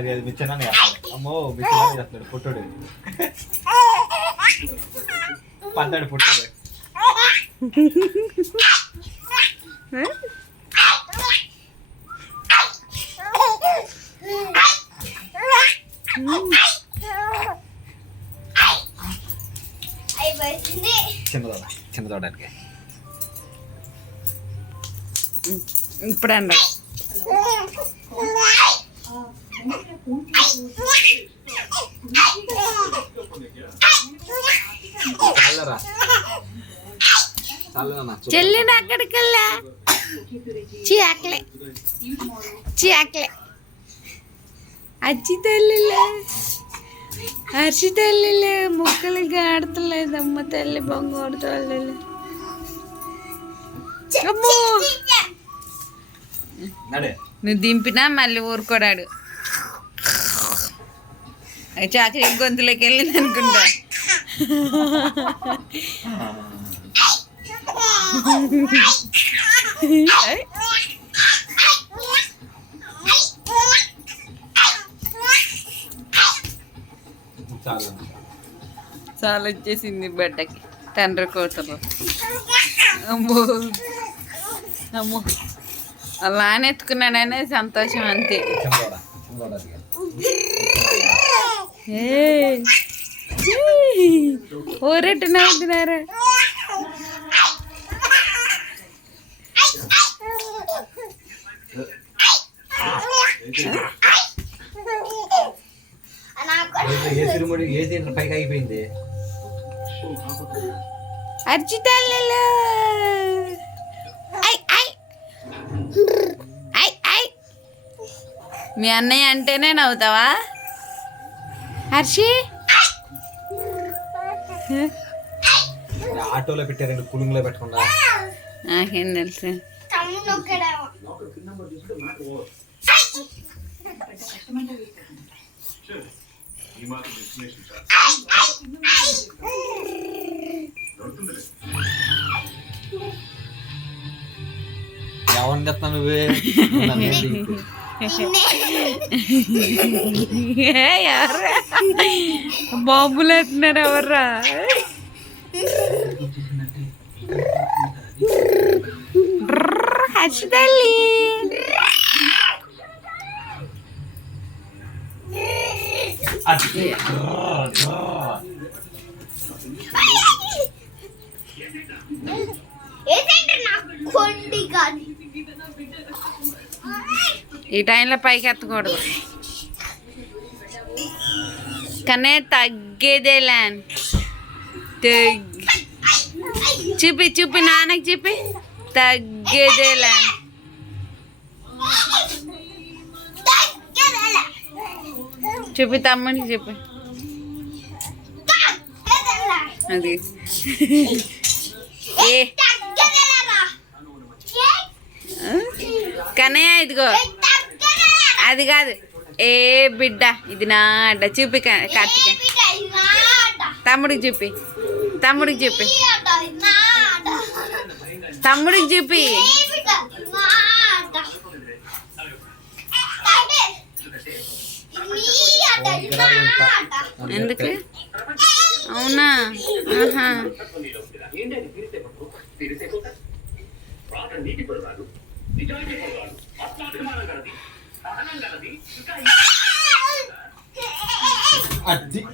అది అది మిచ్చనాన్ని అమ్మో మిచ్చనాన్ని చేస్తాడు పుట్టుడు. పడ్డాడు పుట్టుడు. చిన్నదోడ చిన్నదోడానికి. ఇప్పుడు చాలరా చెల్లిని అక్కడికి వెళ్ళా. చీకలే చీకలే అచ్చి తల్లిలే. హర్షి తల్లిలే ముక్కలకి ఆడతలేదమ్మ తల్లి బొంగోడు తల్లిలే. అమ్మో నడే. నువ్వు దింపినా మళ్ళీ ఊరుకోడాడు చాకరీ గొంతులోకి వెళ్ళింది అనుకుంటా. చాలు చాలా వచ్చేసింది బిడ్డకి. తండ్రి కూతురు. అమ్మో. అమ్మో. అలా ఎత్తుకున్నాడనే సంతోషం అంతే. చిన్నదోడ నవ్వుతున్నారా ఏ ఐ ఐ. ఐ ఐ. మీ అన్నయ్య అంటేనే నవ్వుతావా? హర్షి? ఆటోలో పెట్టారండి పులుగులో పెట్టకుండా నాకేం తెలుసు. ఎవరిని తెస్తా నువ్వే? ఎవర్రా బాంబులు ఎత్తున్నారు ఎవర్రా? డ్రర్, తల్లి. అది. ఏంటంటే నాకు కొండి కానీ ఈ టైంలో పైకి ఎత్తకూడదు. కానీ తగ్గేదేలే తగ్ చూపి చూపి నాన్నకి చూపి. తగ్గేదేలే చూపి తమ్ముడికి చెప్పి అది. ఏ? కన్నయ్య ఇదిగో. అది కాదు. ఏ బిడ్డ ఇది నా అడ్డ చూపి కార్తిక తమ్ముడికి చూపి. తమ్ముడికి చూపి. తమ్ముడికి చూపి. ఎందుకు? అవునా? ఆహా. అది. അച്ഛൻ